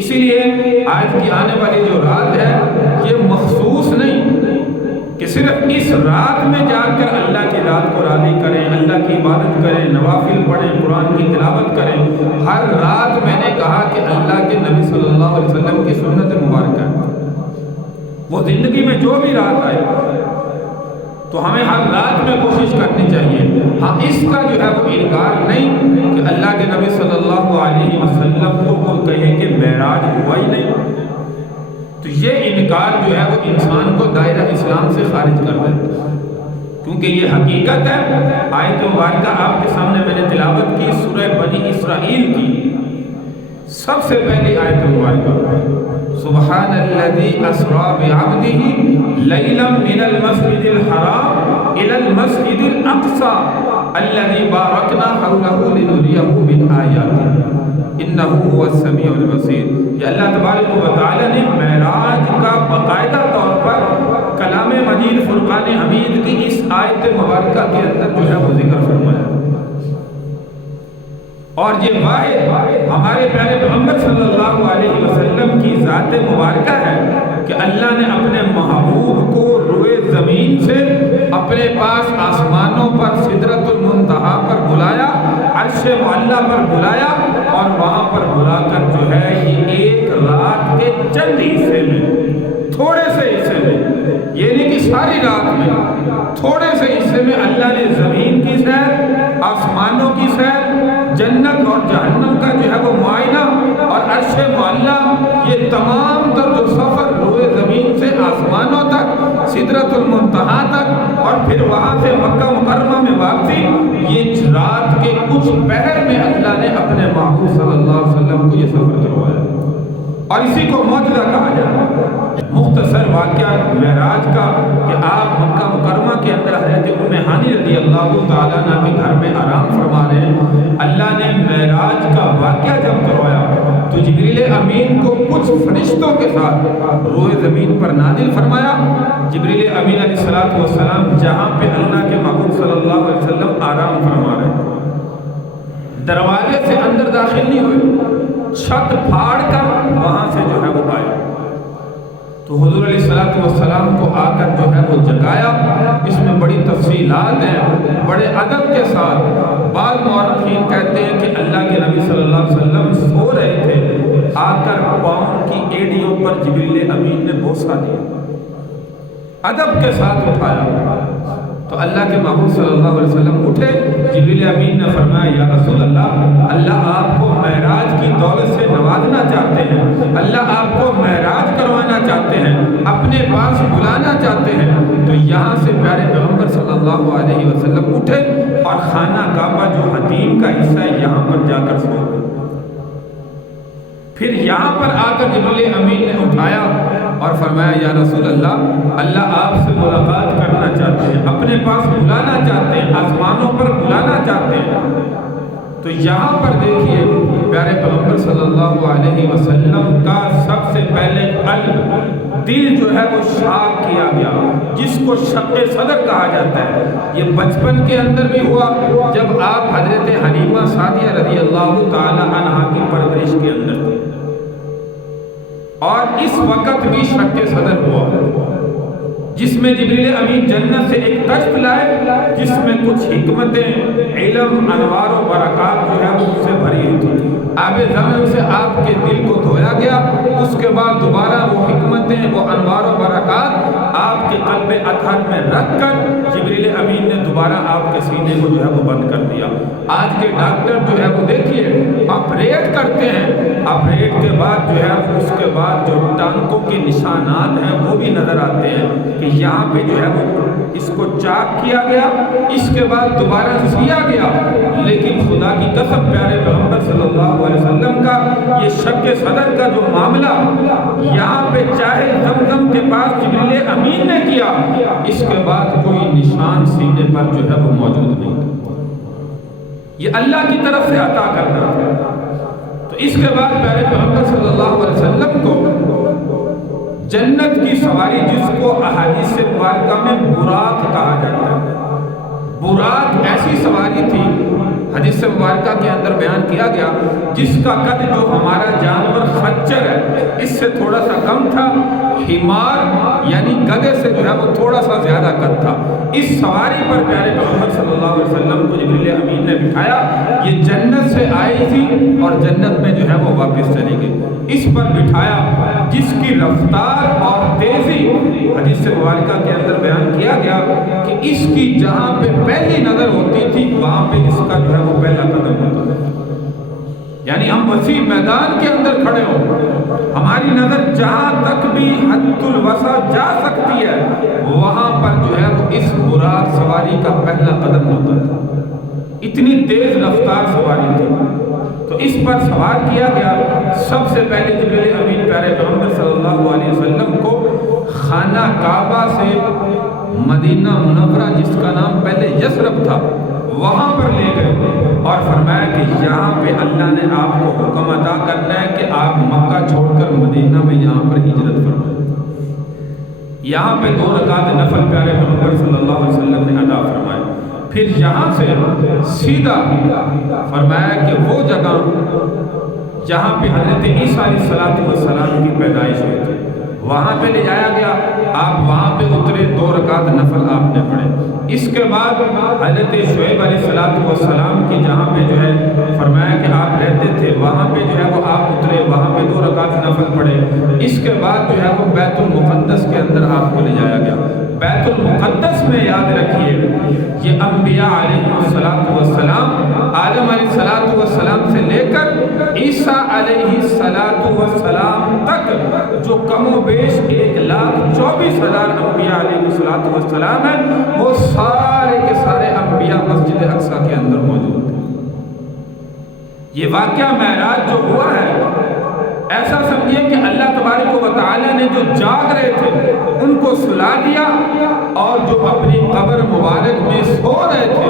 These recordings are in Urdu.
اسی لیے آج کی آنے والی جو رات ہے یہ مخصوص نہیں کہ صرف اس رات میں جا کر اللہ کی رات کو راضی کریں، اللہ کی عبادت کریں، نوافل پڑھیں، قرآن کی تلاوت کریں۔ ہر رات میں نے کہا کہ اللہ کے نبی صلی اللہ علیہ وسلم کی سنت مبارکہ ہے، وہ زندگی میں جو بھی رات آئے تو ہمیں ہر رات میں کوشش کرنی چاہیے۔ ہاں اس کا جو ہے وہ انکار نہیں کہ اللہ کے نبی صلی اللہ علیہ وسلم کو کوئی کہے کہ معراج ہوا ہی نہیں، تو یہ انکار جو ہے وہ انسان کو دائرہ اسلام سے خارج کر دیتا ہے، کیونکہ یہ حقیقت ہے۔ آیت مبارکہ آپ کے سامنے میں نے تلاوت کی سورہ بنی اسرائیل کی سب سے پہلی آیت مبارکہ، سبحان الذی اسری بعبدہ لیلا من المسجد الحرام الی المسجد الاقصی الذی بارکنا حولہ لنریہ من آیاتہ انہ هو السمیع البصیر۔ یہ اللہ تبارک و تعالی نے معراج کا باقاعدہ طور پر کلام مجید فرقان حمید کی اس آیت مبارکہ کے اندر جو ہے وہ ذکر فرمایا، اور یہ واحد ہمارے پیارے محمد صلی اللہ علیہ وسلم کی ذات مبارکہ ہے کہ اللہ نے اپنے محبوب کو روئے زمین سے اپنے پاس آسمانوں پر سدرۃ المنتہا پر بلایا، عرش معلیٰ پر بلایا، اور وہاں پر بلا کر جو ہے یہ ایک رات کے چند حصے میں، تھوڑے سے حصے میں، یہ نہیں کہ ساری رات میں، تھوڑے سے حصے میں اللہ نے زمین کی سیر، آسمانوں کی سیر، جنت اور جہنم کا جو ہے وہ معائنہ، اور عرش معلیٰ، یہ تمام تر جو سفر روئے زمین سے آسمانوں تک، سدرۃ المنتہا تک، اور پھر وہاں سے مکہ مکرمہ میں واپسی، یہ رات کے کچھ پہر میں اللہ نے اپنے محبوب صلی اللہ علیہ وسلم کو یہ سفر کروایا، اور اسی کو معجزہ کہا جاتا ہے۔ مختصر واقعہ معراج کا کہ آپ مکہ مکرمہ کے اندر حضرت ام ہانی رضی اللہ تعالیٰ عنہ کے گھر میں آرام فرما رہے ہیں، اللہ نے معراج کا واقعہ جب کروایا تو جبریل امین کو کچھ فرشتوں کے ساتھ روئے زمین پر نازل فرمایا۔ جبریل امین علیہ السلام جہاں پہ اللہ کے محبوب صلی اللہ علیہ وسلم آرام فرما رہے ہیں، دروازے سے اندر داخل نہیں ہوئے، چھت پھاڑ کر وہاں سے جو ہے وہ آئے، تو حضور علیہ السلام کو آ کر جو ہے وہ جگایا۔ اس میں بڑی تفصیلات ہیں، بڑے ادب کے ساتھ۔ بعض مورخین کہتے ہیں کہ اللہ کے نبی صلی اللہ علیہ وسلم سو رہے تھے، آ کر پاؤں کی ایڑیوں پر جبریل امین نے بوسہ دیا، ادب کے ساتھ اٹھایا، تو اللہ کے محبوب صلی اللہ علیہ وسلم اٹھے۔ جبریل امین نے فرمایا یا رسول اللہ، اللہ آپ کو معراج کی دولت سے نوازنا چاہتے ہیں، اللہ آپ کو معراج کروانا چاہتے ہیں، اپنے پاس بلانا چاہتے ہیں۔ تو یہاں سے پیارے پیغمبر صلی اللہ علیہ وسلم اٹھے اور خانہ کعبہ جو حتیم کا حصہ ہے یہاں پر جا کر سو گئے۔ پھر یہاں پر آ کر جبریل امین نے اٹھایا اور فرمایا یا رسول اللہ، اللہ آپ سے ملاقات کرنا چاہتے ہیں، اپنے پاس بلانا چاہتے ہیں، آسمانوں پر بلانا چاہتے ہیں۔ تو یہاں پر دیکھیے پیارے پیغمبر صلی اللہ علیہ وسلم کا سب سے پہلے قلب، دل جو ہے وہ شاک کیا گیا، جس کو شق صدر کہا جاتا ہے۔ یہ بچپن کے اندر بھی ہوا جب آپ حضرت حلیمہ سعدیہ رضی اللہ تعالی عنہا کی پرورش کے اندر تھے، اور اس وقت بھی شق صدر ہوا جس میں جبریل امین جنت سے ایک کشف لائے، جس میں کچھ حکمتیں، علم، انوار و برکات جو ہے وہ اس سے بھری ہوئی تھی۔ آب زمزم سے آپ کے دل کو دھویا گیا، اس کے بعد دوبارہ وہ حکمتیں، وہ انوار و برکات آپ کے قلب اطہر میں رکھ کر جبریل امین نے دوبارہ آپ کے سینے کو جو ہے وہ بند کر دیا۔ آج کے ڈاکٹر جو ہے وہ دیکھیے آپریٹ کرتے ہیں، آپریٹ کے بعد جو ہے اس کے بعد جو ٹانکوں کے نشانات ہیں وہ بھی نظر آتے ہیں کہ یہاں پہ جو ہے وہ اس کو چاک کیا گیا، اس کے بعد دوبارہ سیا گیا، لیکن خدا کی قسم پیارے پیغمبر صلی اللہ علیہ وسلم کا یہ شق صدر کا جو معاملہ یہاں پہ چاہے زمزم کے پاس جبریل امین نے کیا، اس کے بعد کوئی نشان سینے پر جو ہے وہ موجود نہیں، یہ اللہ کی طرف سے عطا کرنا۔ تو اس کے بعد پیارے پیغمبر صلی اللہ علیہ وسلم کو جنت کی سواری، جس کو احادیث مبارکہ میں براق کہا جاتا ہے، براق ایسی سواری تھی حدیث مبارکہ کے اندر بیان کیا گیا جس کا قد جو ہمارا جانور خچر اس سے تھوڑا سا کم تھا، حمار یعنی گدھے سے جو ہے وہ تھوڑا سا زیادہ قد تھا۔ اس سواری پر پیارے پیغمبر صلی اللہ علیہ وسلم کو جبریل امین نے بٹھایا۔ یہ جنت سے آئی تھی اور جنت میں جو ہے وہ واپس چلی گئی۔ اس پر بٹھایا جس کی رفتار اور تیزی حدیث مبارکہ کے اندر بیان کیا گیا کہ اس کی جہاں پہ پہلی نظر ہوتی تھی وہاں پہ اس کا جو ہے وہ پہلا قدم ہوتا تھا۔ یعنی ہم وسیع میدان کے اندر کھڑے ہوں، ہماری نظر جہاں تک بھی حد الوسع جا سکتی ہے وہاں پر جو ہے وہ اس براق سواری کا پہلا قدم ہوتا تھا۔ اتنی تیز رفتار سواری تھی۔ تو اس پر سوار کیا گیا۔ سب سے پہلے جبریل امین پیارے پیغمبر صلی اللہ علیہ وسلم کو خانہ کعبہ سے مدینہ منورہ جس کا نام پہلے یثرب تھا وہاں پر لے گئے اور فرمایا کہ یہاں پہ اللہ نے آپ کو حکم عطا کرنا ہے کہ آپ مکہ چھوڑ کر مدینہ میں یہاں پر ہجرت فرمائیں۔ یہاں پہ 2 رکعت نفل پیارے پیغمبر صلی اللہ علیہ وسلم نے ادا فرمائے۔ پھر یہاں سے سیدھا فرمایا کہ وہ جگہ جہاں پہ حضرت عیسیٰ علیہ السلام کی پیدائش ہوئی تھی وہاں پہ لے جایا گیا۔ آپ وہاں پہ اترے، 2 رکعت نفل آپ نے پڑھے۔ اس کے بعد حضرت شعیب علیہ السلام کی جہاں پہ جو ہے فرمایا کہ آپ رہتے تھے وہاں پہ جو ہے وہ آپ اترے، وہاں پہ 2 رکعت نفل پڑھے۔ اس کے بعد جو ہے وہ بیت المقدس کے اندر آپ کو لے جایا گیا۔ بیت المقدس میں یاد رکھیے یہ انبیاء علیہ السلام آدم علیہ السلام سے لے کر عیسیٰ علیہ السلام تک جو کم و بیش 1,24,000 انبیاء علیہ السلام ہیں وہ سارے کے سارے انبیاء مسجد اقصی کے اندر موجود ہیں۔ یہ واقعہ معراج جو ہوا ہے ایسا سمجھیے کہ اللہ تبارک و تعالی نے جو جاگ رہے تھے ان کو سلا دیا، اور جو اپنی قبر مبارک میں سو رہے تھے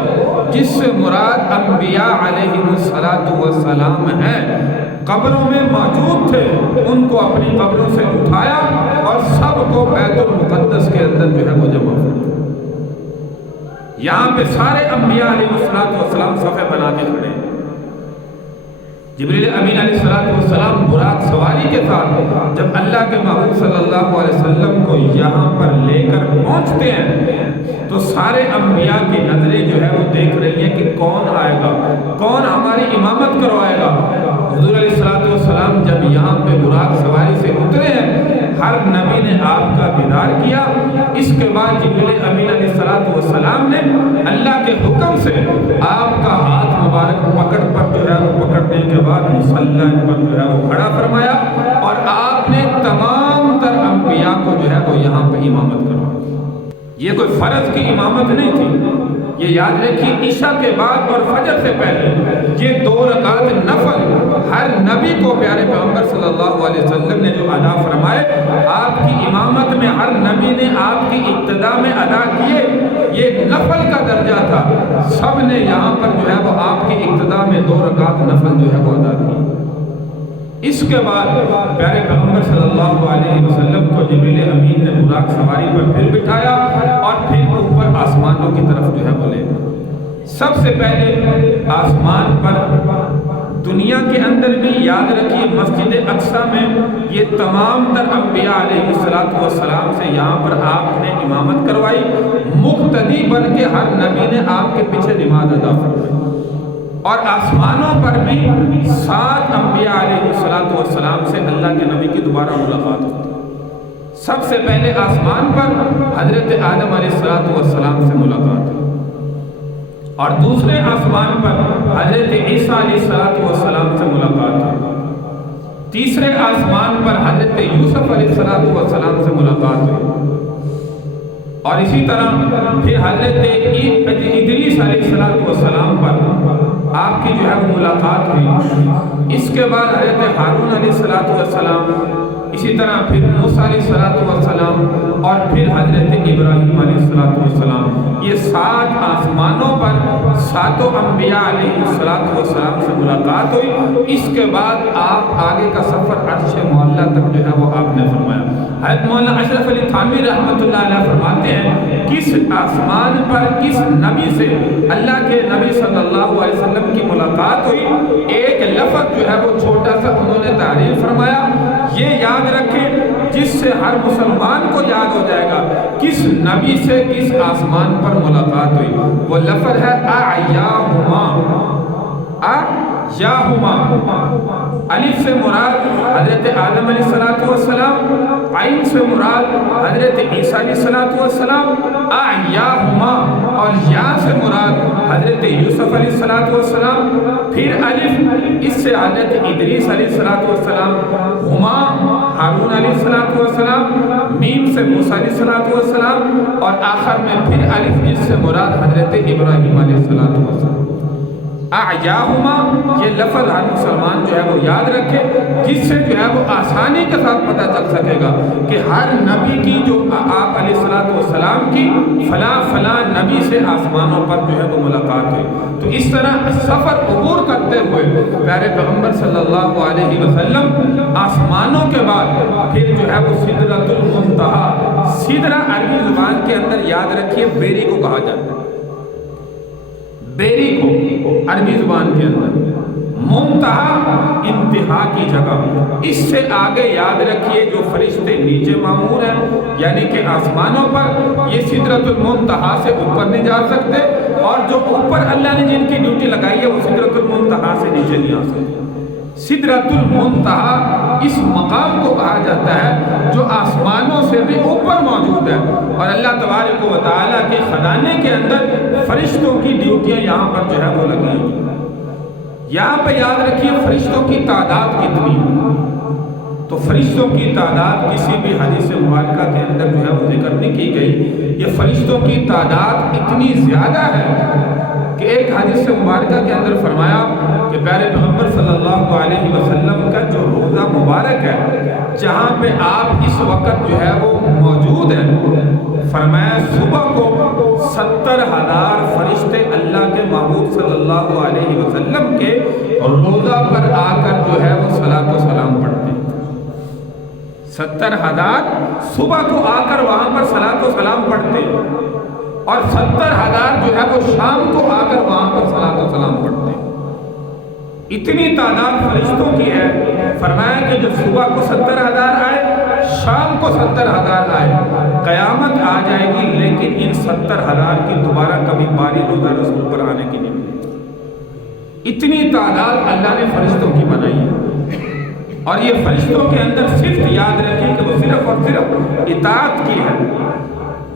جس سے مراد انبیاء علیہ السلام ہیں قبروں میں موجود تھے ان کو اپنی قبروں سے اٹھایا اور سب کو بیت المقدس کے اندر جو ہے وہ جمع کیا۔ یہاں پہ سارے انبیاء علیہ السلام صفحے بنا کے کھڑے ہیں۔ جبریل امین علیہ السلام براق سواری کے ساتھ جب اللہ کے محبوب صلی اللہ علیہ وسلم کو یہاں پر لے کر پہنچتے ہیں تو سارے انبیاء کی نظریں جو ہے وہ دیکھ رہی ہیں کہ کون آئے گا، کون ہماری امامت کروائے گا۔ حضور علیہ السلام جب یہاں پہ براق سواری سے اترے ہیں ہر نبی نے آپ کا دیدار کیا۔ اس کے بعد جبریل امین علیہ السلام نے اللہ کے حکم سے آپ کا ہاتھ مبارک پکڑ پر جو ہے وہ پکڑنے کے بعد مصلی پر جو ہے وہ کھڑا فرمایا اور آپ نے تمام تر انبیاء کو جو ہے وہ یہاں پہ امامت کروائی۔ یہ کوئی فرض کی امامت نہیں تھی، یہ یاد رکھیے عشاء کے بعد اور فجر سے پہلے یہ 2 رکعت نفل ہر نبی کو پیارے پیغمبر صلی اللہ علیہ وسلم نے جو ادا فرمائے آپ کی امامت میں ہر نبی نے آپ کی ابتدا میں ادا کیے، یہ نفل کا درجہ تھا۔ سب نے یہاں پر جو ہے وہ آپ کی ابتدا میں 2 رکعت نفل جو ہے وہ ادا کی۔ اس کے بعد پیارے پیغمبر صلی اللہ علیہ وسلم کو جبریل امین نے براق سواری پر پھر بٹھایا اور پھر اوپر آسمانوں کی طرف جو ہے وہ لے گئے۔ سب سے پہلے آسمان پر دنیا کے اندر بھی یاد رکھیے مسجد اقصی میں یہ تمام تر انبیاء علیہ السلام سے یہاں پر آپ نے امامت کروائی، مقتدی بن کے ہر نبی نے آپ کے پیچھے نماز ادا فرمائی۔ اور آسمانوں پر بھی 7 انبیاء علیہ السلام سے اللہ کے نبی کی دوبارہ ملاقات ہوتی۔ سب سے پہلے آسمان پر حضرت آدم علیہ السلام سے ملاقات ہوئی اور دوسرے آسمان پر حضرت عیسیٰ علیہ السلام سے ملاقات ہوئی۔ تیسرے آسمان پر حضرت یوسف علیہ السلام سے ملاقات ہوئی اور اسی طرح پھر حضرت ادریس علیہ السلام پر آپ کی جو ہے وہ ملاقات ہوئی۔ اس کے بعد حضرت ہارون علیہ السلام، اسی طرح پھر موسیٰ علیہ السلام اور پھر حضرت ابراہیم علیہ السلام۔ یہ 7 آسمانوں پر 7 انبیاء علیہ السلام سے ملاقات ہوئی۔ اس کے بعد آپ آگے کا سفر عرش معلیٰ تک جو ہے وہ آپ نے فرمایا۔ حضرت مولانا اشرف علی تھانوی رحمۃ اللہ علیہ فرماتے ہیں کس آسمان پر کس نبی سے اللہ کے نبی صلی اللہ علیہ وسلم کی ملاقات ہوئی، ایک لفظ جو ہے وہ چھوٹا سا انہوں نے تعریف فرمایا، یہ یاد رکھیں جس سے ہر مسلمان کو یاد ہو جائے گا کس نبی سے کس آسمان پر ملاقات ہوئی. وہ لفظ ہے اعیاہما. اعیاہما الف سے مراد حضرت آدم علیہ السلام، عین سے مراد حضرت عیسیٰ علیہ السلام، اعیاہما اور یا سے مراد حضرت یوسف علیہ السلام، پھر الف اس سے حضرت ادریس علیہ السلام، ہما ہارون علیہ السلام، میم سے موسیٰ علیہ السلام اور آخر میں پھر الف جس سے مراد حضرت ابراہیم علیہ السلام. اعیاہما یہ لفظ ہر مسلمان جو ہے وہ یاد رکھے جس سے جو ہے وہ آسانی کے ساتھ پتہ چل سکے گا کہ ہر نبی کی جو آپ علیہ السلام کی فلاں فلاں نبی سے آسمانوں پر جو ہے وہ ملاقات ہوئی. تو اس طرح سفر عبور کرتے ہوئے پیارے پیغمبر صلی اللہ علیہ وسلم آسمانوں کے بعد پھر جو ہے وہ سدرۃ المنتہا، سدرہ عربی زبان کے اندر یاد رکھیے بیری کو کہا جاتا ہے. بیری کو عربی زبان کے اندر منتہا انتہا کی جگہ. اس سے آگے یاد رکھیے جو فرشتے نیچے معمور ہیں یعنی کہ آسمانوں پر یہ سدرۃ المنتہا سے اوپر نہیں جا سکتے، اور جو اوپر اللہ نے جن کی ڈیوٹی لگائی ہے وہ سدرۃ المنتہا سے نیچے نہیں آ سکتے. سدرۃ المنتہا اس مقام کو کہا جاتا ہے جو آسمانوں سے بھی اوپر موجود ہے، اور اللہ تبارک و تعالیٰ کے خزانے کے اندر فرشتوں کی ڈیوٹیاں یہاں پر جو ہے وہ لگی ہیں. یہاں پہ یاد رکھیے فرشتوں کی تعداد کتنی ہے. تو فرشتوں کی تعداد کسی بھی حدیث مبارکہ کے اندر جو ہے وہ ذکر نہیں کی گئی. یہ فرشتوں کی تعداد اتنی زیادہ ہے کہ ایک حدیث مبارکہ کے اندر فرمایا کہ پیارے پیغمبر صلی اللہ علیہ وسلم کا جو روزہ مبارک ہے جہاں پہ آپ اس وقت جو ہے وہ موجود ہیں، فرمایا صبح کو 70,000 فرشتے اللہ کے محبوب صلی اللہ علیہ وسلم کے روزہ پر آ کر جو ہے وہ صلاۃ و سلام پڑھتے ہیں. 70,000 صبح کو آ کر وہاں پر صلاۃ و سلام پڑھتے ہیں، اور 70,000 جو ہے وہ شام کو آ کر وہاں پر صلاۃ و سلام پڑھتے ہیں. اتنی تعداد فرشتوں کی ہے. فرمایا کہ جو صبح کو 70,000 آئے، شام کو 70,000 آئے، قیامت آ جائے گی لیکن ان 70,000 کی دوبارہ کبھی باری روزہ رسول پر آنے کی نہیں. اتنی تعداد اللہ نے فرشتوں کی بنائی ہے، اور یہ فرشتوں کے اندر صرف یاد رکھیں کہ وہ صرف اور صرف اطاعت کی ہے.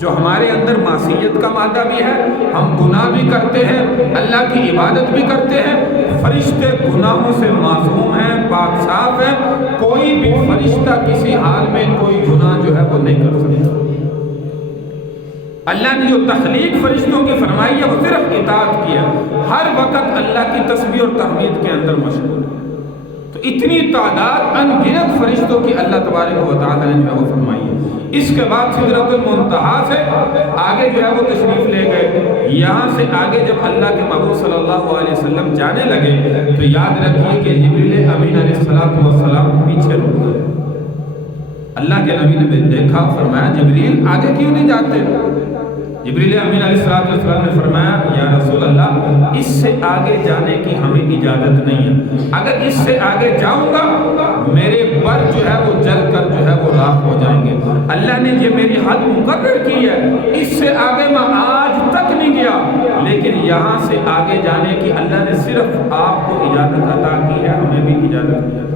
جو ہمارے اندر معصیت کا مادہ بھی ہے، ہم گناہ بھی کرتے ہیں، اللہ کی عبادت بھی کرتے ہیں. فرشتے گناہوں سے معصوم ہیں، پاک صاف ہیں. کوئی بھی فرشتہ کسی حال میں کوئی گناہ جو ہے وہ نہیں کر سکتا. اللہ نے جو تخلیق فرشتوں کی فرمائی ہے وہ صرف اطاعت کی ہے. ہر وقت اللہ کی تسبیح اور تحمید کے اندر مشغول ہے. تو اتنی تعداد ان گنت فرشتوں کی اللہ تبارک و تعالیٰ نے جو ہے وہ فرمائی ہے. اس کے بعد سدرۃ المنتہا سے آگے جو ہے وہ تشریف لے گئے. یہاں سے آگے جب اللہ کے محبوب صلی اللہ علیہ وسلم جانے لگے تو یاد رکھیے کہ جبریل امین علیہ السلام پیچھے رک گئے. اللہ کے نبی نے دیکھا، فرمایا جبریل آگے کیوں نہیں جاتے؟ جبریل امین علیہ السلام نے فرمایا یا رسول اللہ اس سے آگے جانے کی ہمیں اجازت نہیں ہے. اگر اس سے آگے جاؤں گا میرے پر جو ہے وہ جل کر جو ہے وہ راکھ ہو جائیں گے. اللہ نے یہ میری حد مقرر کی ہے، اس سے آگے میں آج تک نہیں گیا، لیکن یہاں سے آگے جانے کی اللہ نے صرف آپ کو اجازت عطا کی ہے، ہمیں بھی اجازت دی ہے.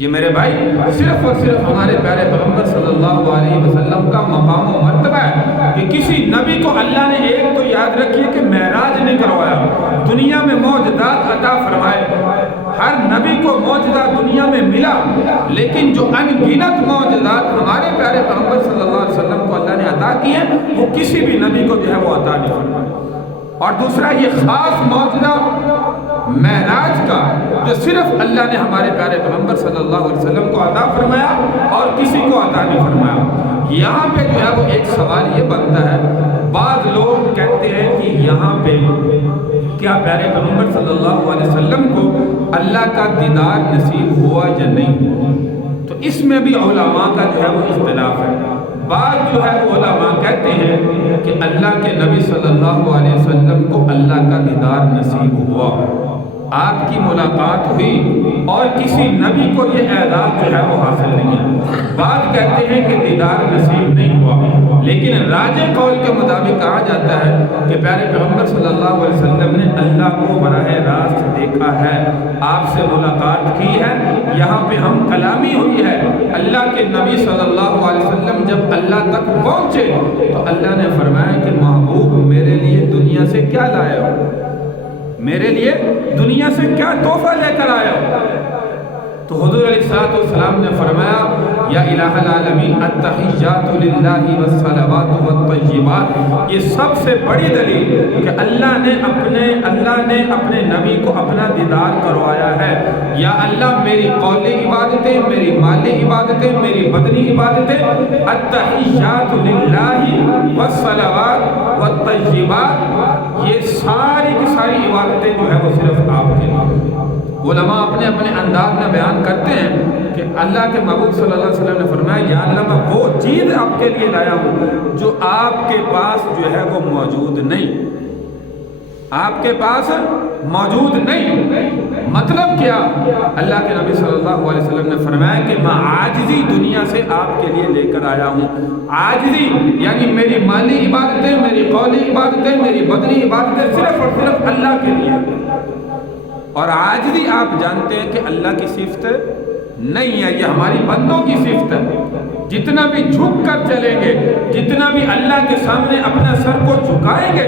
یہ میرے بھائی صرف اور صرف ہمارے پیارے پیغمبر صلی اللہ علیہ وسلم کا مقام و مرتبہ ہے کہ کسی نبی کو اللہ نے ایک تو یاد رکھیے کہ معراج نہیں کروایا، دنیا میں معجزات عطا فرمائے. ہر نبی کو معجزہ دنیا میں ملا، لیکن جو ان گنت معجزات ہمارے پیارے پیغمبر صلی اللہ علیہ وسلم کو اللہ نے عطا کی ہیں وہ کسی بھی نبی کو جو ہے وہ عطا نہیں فرمائے. اور دوسرا یہ خاص معجزہ معراج کا جو صرف اللہ نے ہمارے پیارے پیغمبر صلی اللہ علیہ وسلم کو عطا فرمایا اور کسی کو عطا نہیں فرمایا. یہاں پہ جو ہے وہ ایک سوال یہ بنتا ہے، بعض لوگ کہتے ہیں کہ یہاں پہ کیا پیارے پیغمبر صلی اللہ علیہ وسلم کو اللہ کا دیدار نصیب ہوا یا نہیں ہوا؟ تو اس میں بھی علماء کا جو ہے وہ اختلاف ہے. بعض جو ہے علماء کہتے ہیں کہ اللہ کے نبی صلی اللہ علیہ وسلم کو اللہ کا دیدار نصیب ہوا. آپ کی ملاقات ہوئی اور کسی نبی کو یہ اعزاز جو ہے وہ حاصل نہیں ہے۔ بعض کہتے ہیں کہ دیدار نصیب نہیں ہوا، لیکن راجح قول کے مطابق کہا جاتا ہے کہ پیارے پیغمبر صلی اللہ علیہ وسلم نے اللہ کو براہ راست دیکھا ہے، آپ سے ملاقات کی ہے، یہاں پہ ہم کلامی ہوئی ہے۔ اللہ کے نبی صلی اللہ علیہ وسلم جب اللہ تک پہنچے تو اللہ نے فرمایا کہ محبوب میرے لیے دنیا سے کیا لائے ہو، میرے لیے دنیا سے کیا تحفہ لے کر آیا ہو؟ تو حضور علیہ السلام نے فرمایا یا الہ العالمین التحیات للہ والصلوات والطیبات، یہ سب سے بڑی دلیل کہ اللہ نے اپنے نبی کو اپنا دیدار کروایا ہے۔ یا اللہ میری قولی عبادتیں، میری مالی عبادتیں، میری بدنی عبادتیں، التحیات للہ والصلوات والطیبات، یہ ساری کی ساری عبادتیں جو ہے وہ صرف آپ کے لیے۔ علماء اپنے اپنے انداز میں بیان کرتے ہیں کہ اللہ کے محبوب صلی اللہ علیہ وسلم نے فرمایا یا اللہ میں وہ چیز آپ کے لیے لایا ہوں جو آپ کے پاس جو ہے وہ موجود نہیں، آپ کے پاس موجود نہیں۔ مطلب کیا؟ اللہ کے نبی صلی اللہ علیہ وسلم نے فرمایا کہ میں عاجزی دنیا سے آپ کے لیے لے کر آیا ہوں۔ عاجزی یعنی میری مالی عبادتیں، میری قولی عبادتیں، میری بدنی عبادتیں صرف اور صرف اللہ کے لیے۔ اور عاجزی آپ جانتے ہیں کہ اللہ کی صفت نہیں ہے، یہ ہماری بندوں کی صفت ہے۔ جتنا بھی جھک کر چلیں گے، جتنا بھی اللہ کے سامنے اپنا سر کو جھکائیں گے،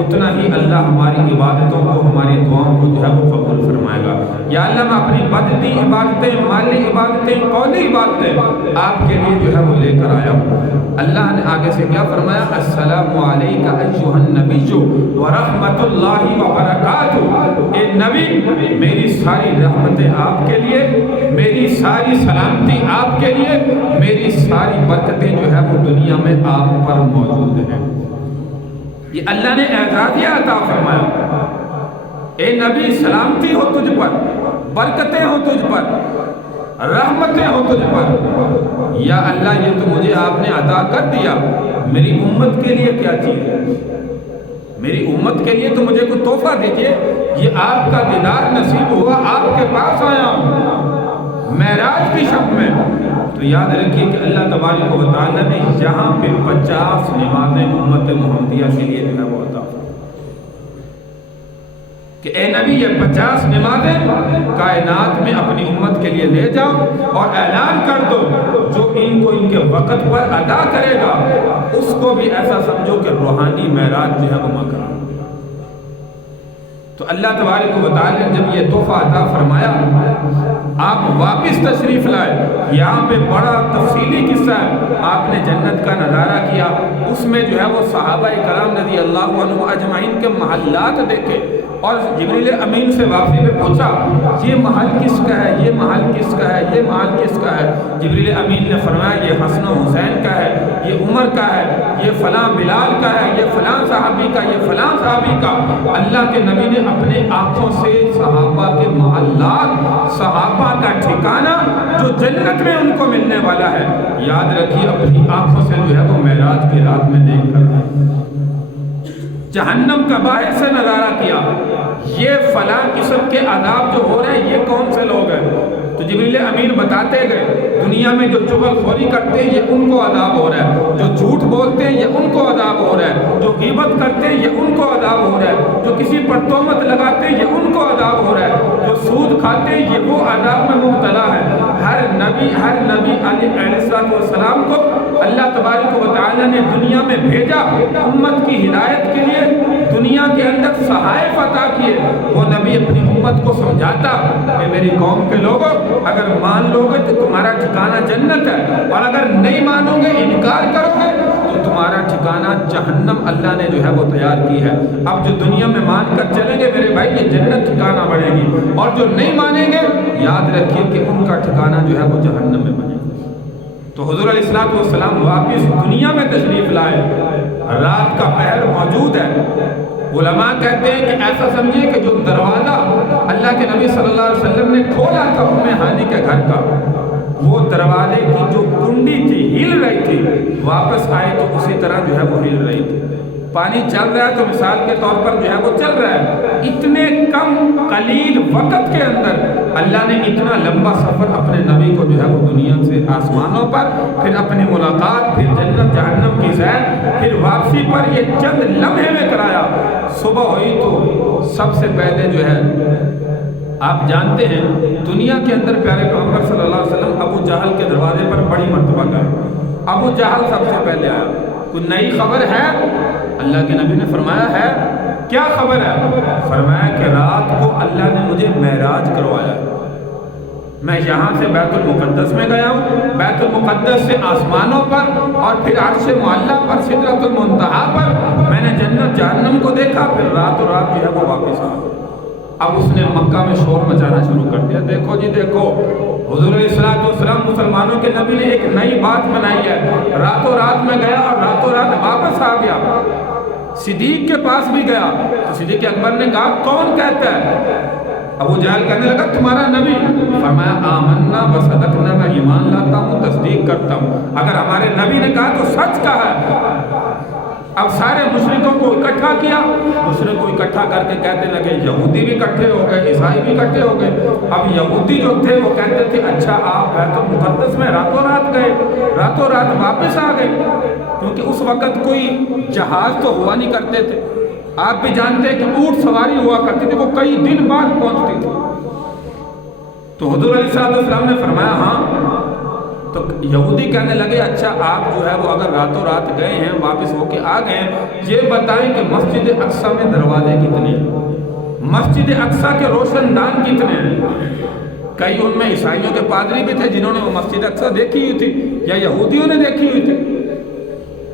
اتنا ہی اللہ ہماری عبادتوں کو، ہماری دعاؤں کو جو ہے وہ قبول فرمائے گا۔ یا اللہ میں اپنی بدنی عبادتیں، مالی عبادتیں، قولی عبادتیں آپ کے لیے جو ہے وہ لے کر آیا ہوں۔ اللہ نے آگے سے کیا فرمایا؟ السلام علیکہ ایھا النبی ورحمۃ اللہ وبرکاتہ۔ اے نبی میری ساری رحمتیں آپ کے لیے، میری ساری سلامتی آپ کے لیے، میری ساری برکتیں جو ہے وہ دنیا میں آپ پر موجود ہیں۔ یہ اللہ نے اعزازیہ عطا فرمایا، اے نبی سلامتی ہو تجھ پر، برکتیں ہو تجھ پر، رحمتیں ہو تجھ پر۔ یا اللہ یہ تو مجھے آپ نے عطا کر دیا، میری امت کے لیے کیا چیز ہے؟ میری امت کے لیے تو مجھے کوئی تحفہ دیجئے۔ یہ آپ کا دیدار نصیب ہوا، آپ کے پاس آیا ہوں معراج کی شب میں۔ تو یاد رکھیے کہ اللہ تبارک و تعالیٰ نے یہاں پہ 50 نمازیں امت محمدیہ کے لیے جو ہے وہ عطا فرمائی کہ اے نبی یہ 50 نمازیں کائنات میں اپنی امت کے لیے لے جاؤ اور اعلان کر دو، جو ان کو ان کے وقت پر ادا کرے گا اس کو بھی ایسا سمجھو کہ روحانی معراج جو ہے وہ مقام۔ تو اللہ تبارک و تعالی نے جب یہ تحفہ عطا فرمایا، آپ واپس تشریف لائے۔ یہاں پہ بڑا تفصیلی قصہ ہے، آپ نے جنت کا نظارہ کیا، اس میں جو ہے وہ صحابہ کرام رضی اللہ عنہم اجمعین کے محلات دیکھے، اور جبریل امین سے واپسی میں پوچھا یہ محل کس کا ہے، یہ محل کس کا ہے، یہ محل کس کا ہے؟ جبریل امین نے فرمایا یہ حسن و حسین کا ہے، یہ عمر کا ہے، یہ فلاں بلال کا ہے، یہ فلاں صحابی کا، یہ فلاں صحابی کا۔ اللہ کے نبی نے اپنے آنکھوں سے صحابہ کے محلات، صحابہ کا ٹھکانہ جو جنت میں ان کو ملنے والا ہے، یاد رکھیے اپنی آنکھوں سے جو ہے وہ معراج کی رات میں دیکھ کر جہنم کا باہر سے نظارہ کیا، یہ فلاں قسم کے عذاب جو ہو رہے ہیں یہ کون سے لوگ ہیں؟ تو جبریل امین بتاتے گئے دنیا میں جو چغل خوری کرتے ہیں یہ ان کو عذاب ہو رہا ہے، جو جھوٹ بولتے ہیں یہ ان کو عذاب ہو رہا ہے، جو غیبت کرتے ہیں یہ ان کو عذاب ہو رہا ہے، جو کسی پر تہمت لگاتے ہیں یہ ان کو عذاب ہو رہا ہے، جو سود کھاتے ہیں یہ وہ عذاب میں مبتلا ہے۔ ہر نبی علیہ السلام کو اللہ تبارک و تعالی نے دنیا میں بھیجا امت کی ہدایت کے لیے، دنیا کے اندر صحائف عطا کیے۔ وہ نبی اپنی امت کو سمجھاتا کہ میری قوم کے لوگوں اگر مان لو گے تو تمہارا ٹھکانہ جنت ہے، اور اگر نہیں مانو گے، انکار کرو گے تو تمہارا ٹھکانہ جہنم اللہ نے جو ہے وہ تیار کی ہے۔ اب جو دنیا میں مان کر چلیں گے میرے بھائی یہ جنت ٹھکانہ بڑھے گی، اور جو نہیں مانیں گے یاد رکھیے کہ ان کا ٹھکانہ جو ہے وہ جہنم میں بنے گا۔ تو حضور علیہ السلام واپس دنیا میں تشریف لائے، رات کا پہر موجود ہے۔ علماء کہتے ہیں کہ ایسا سمجھے کہ جو دروازہ اللہ کے نبی صلی اللہ علیہ وسلم نے کھولا تھا ام ہانی کے گھر کا، وہ دروازے کی جو کنڈی تھی ہل رہی تھی، واپس آئے تو اسی طرح جو ہے وہ ہل رہی تھی۔ پانی چل رہا ہے تو مثال کے طور پر جو ہے وہ چل رہا ہے، اتنے کم قلیل وقت کے اندر اللہ نے اتنا لمبا سفر اپنے نبی کو جو ہے وہ دنیا سے آسمانوں پر، پھر اپنی ملاقات، پھر جنت جہنم کی سیر، پھر واپسی پر یہ چند لمحے میں کرایا۔ صبح ہوئی تو سب سے پہلے جو ہے آپ جانتے ہیں دنیا کے اندر پیارے پیغمبر صلی اللہ علیہ وسلم ابو جہل کے دروازے پر بڑی مرتبہ گئے۔ ابو جہل سب سے پہلے آیا، کوئی نئی خبر ہے؟ اللہ کے نبی نے فرمایا ہے۔ کیا خبر ہے؟ فرمایا کہ رات کو اللہ نے مجھے معراج کروایا، میں یہاں سے بیت المقدس میں گیا ہوں، بیت المقدس سے آسمانوں پر اور پھر عرش معلیٰ پر سدرۃ المنتہا پر میں نے جنت جہنم کو دیکھا، پھر راتوں رات جو ہے وہ واپس آ۔ اب اس نے مکہ میں شور مچانا شروع کر دیا، دیکھو جی دیکھو، حضور علیہ السلام مسلمانوں کے نبی نے ایک نئی بات بنائی ہے، راتوں رات میں گیا اور راتوں رات واپس آ گیا۔ صدیق کے پاس بھی گیا تو صدیق اکبر نے کہا کون کہتا ہے؟ ابو جہل کہنے لگا تمہارا نبی۔ فرمایا آمنا و صدقنا، میں ایمان لاتا ہوں، تصدیق کرتا ہوں، اگر ہمارے نبی نے کہا تو سچ کہا ہے۔ اب سارے مشرکوں کو اکٹھا کیا، مشرکوں کو اکٹھا کر کے کہتے لگے، یہودی بھی اکٹھے ہو گئے، عیسائی بھی اکٹھے ہو گئے۔ اب یہودی جو تھے وہ کہتے تھے اچھا آپ بیت المقدس میں راتوں رات گئے، راتوں رات واپس آ گئے، کیونکہ اس وقت کوئی جہاز تو ہوا نہیں کرتے تھے، آپ بھی جانتے ہیں کہ اونٹ سواری ہوا کرتی تھی، وہ کئی دن بعد پہنچتی تھی۔ تو حضور علیہ السلام نے فرمایا ہاں۔ تو یہودی کہنے لگے اچھا آپ جو ہے وہ اگر راتوں رات گئے ہیں، واپس ہو کے آ گئے ہیں، یہ بتائیں کہ مسجد اقصیٰ میں دروازے کتنے ہیں، مسجد اقصیٰ کے روشن دان کتنے ہیں؟ کئی ان میں عیسائیوں کے پادری بھی تھے جنہوں نے وہ مسجد اقصیٰ دیکھی ہوئی تھی یا یہودیوں نے دیکھی ہوئی تھی۔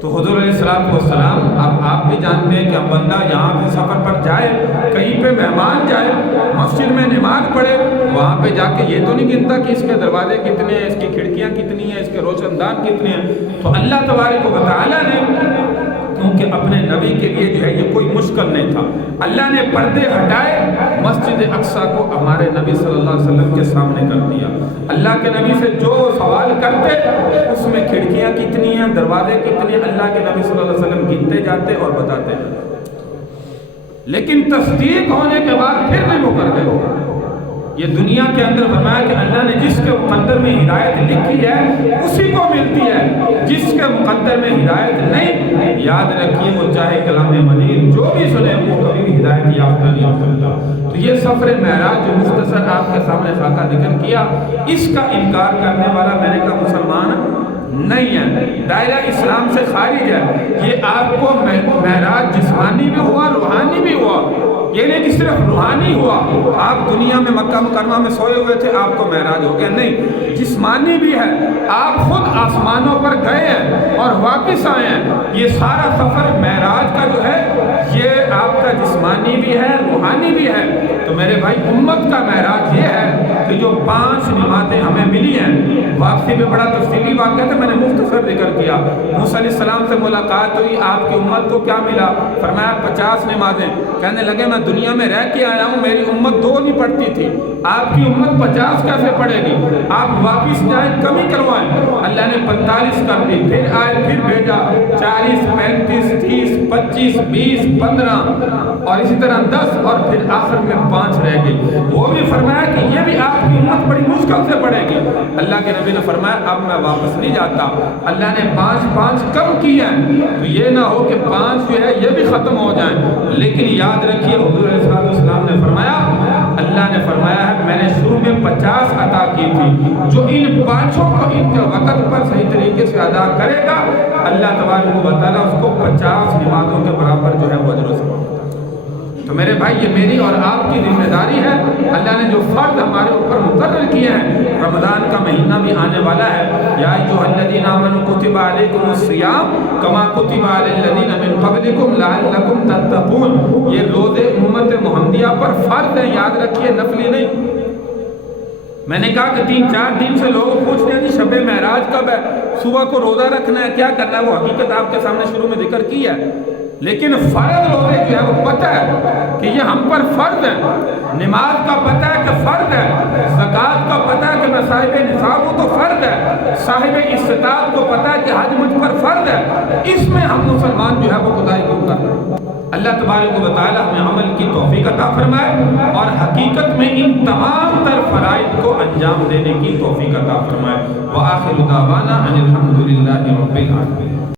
تو حضور علیہ السلام اب آپ بھی جانتے ہیں کہ اب بندہ یہاں سے سفر پر جائے، کہیں پہ مہمان جائے، مسجد میں نماز پڑھے، وہاں پہ جا کے یہ تو نہیں گنتا کہ اس کے دروازے کتنے ہیں، اس کی کھڑکیاں کتنی ہیں، اس کے روشن دان کتنے ہیں۔ تو اللہ تبارک و تعالیٰ نے، کیونکہ اپنے نبی کے لیے جو ہے یہ کوئی مشکل نہیں تھا، اللہ نے پردے ہٹائے، مسجد اقصیٰ کو ہمارے نبی صلی اللہ علیہ وسلم کے سامنے کر دیا۔ اللہ کے نبی سے جو سوال کرتے اس میں کھڑکیاں کتنی ہیں، دروازے کتنے، اللہ کے نبی صلی اللہ علیہ وسلم گنتے جاتے اور بتاتے جاتے، لیکن تصدیق ہونے کے بعد پھر بھی وہ کر گئے۔ یہ دنیا کے اندر فرمایا کہ اللہ نے جس کے مقدر میں ہدایت لکھی ہے اسی کو ملتی ہے، جس کے مقدر میں ہدایت نہیں، یاد رکھیے وہ چاہے کلام مجید جو بھی سنے وہ کبھی بھی ہدایت یافتہ نہیں ہو سکتا۔ تو یہ سفر معراج جو مختصر آپ کے سامنے خاکہ ذکر کیا، اس کا انکار کرنے والا میں نے کہا مسلمان نہیں ہے، دائرہ اسلام سے خارج ہے۔ یہ آپ کو معراج جسمانی بھی ہوا، روحانی بھی ہوا، یہ نہیں کہ صرف روحانی ہوا، آپ دنیا میں مکہ مکرمہ میں سوئے ہوئے تھے آپ کو معراج ہو گیا، نہیں، جسمانی بھی ہے، آپ خود آسمانوں پر گئے ہیں اور واپس آئے ہیں۔ یہ سارا سفر معراج کا جو ہے یہ آپ کا جسمانی بھی ہے، روحانی بھی ہے۔ تو میرے بھائی امت کا معراج یہ ہے کہ جو 5 نمازیں ہمیں ملی ہیں، واپسی میں بڑا تفصیلی واقعہ تھا، میں نے مختصر ذکر کیا۔ موسیٰ علیہ السلام سے ملاقات ہوئی، آپ کی امت کو کیا ملا؟ فرمایا 50 نمازیں۔ کہنے لگے میں دنیا میں رہ کے آیا ہوں، میری امت 2 نہیں پڑھتی تھی، آپ کی امت 50 کیسے پڑھے گی؟ آپ واپس جائیں، کمی کروائیں۔ اللہ نے 45 کر دی، پھر آئے، پھر بھیجا 40 35 30 25 20 15 اور اسی طرح 10 اور پھر آخر میں 5 رہ گئی۔ وہ بھی فرمایا کہ یہ بھی آپ کی امت بڑی مشکل سے پڑھے گی۔ اللہ کے نبی نے فرمایا اب میں واپس نہیں جاتا، اللہ نے 5 کم کیا ہے تو یہ نہ ہو کہ 5 جو ہے یہ بھی ختم ہو جائیں۔ لیکن یاد رکھیے حضور علیہ السلام نے فرمایا، اللہ نے فرمایا ہے میں نے شروع میں 50 عطا کی تھی، جو ان 5 کو ان کے وقت پر صحیح طریقے سے ادا کرے گا اللہ تبارک و تعالیٰ اس کو 50 نمازوں کے برابر جو ہے وہ اجر و ثواب۔ تو میرے بھائی یہ میری اور آپ کی ذمہ داری ہے، اللہ نے جو فرض ہمارے اوپر مقرر کیے ہیں، رمضان کا مہینہ بھی آنے والا ہے، یا ایھا الذین آمنوا کتب علیکم الصیام کما کتب علی الذین من قبلکم لعلکم تتقون، یہ روزے امت محمدیہ پر فرض ہے، یاد رکھیے نفلی نہیں۔ میں نے کہا کہ 3-4 دن سے لوگ پوچھتے ہیں جی شب معراج کب ہے، صبح کو روزہ رکھنا ہے، کیا کرنا ہے؟ وہ حقیقت آپ کے سامنے شروع میں ذکر کی ہے، لیکن فرض روزے جو ہے وہ پتہ ہے کہ یہ ہم پر فرض ہے. نماز کا پتہ ہے کہ فرض ہے. زکوٰۃ کا پتہ ہے کہ میں صاحب نصاب ہوں تو فرض ہے. صاحب استطاعت کو پتہ ہے کہ حج مجھ پر فرض ہے. اس میں ہم مسلمان جو ہے وہ کوتاہی کیوں کر رہے ہیں؟ اللہ تبارک و تعالی ہمیں عمل کی توفیق عطا فرمائے اور حقیقت میں ان تمام تر فرائض کو انجام دینے کی توفیق عطا فرمائے. وآخر دعوانا ان الحمد للہ رب العالمین.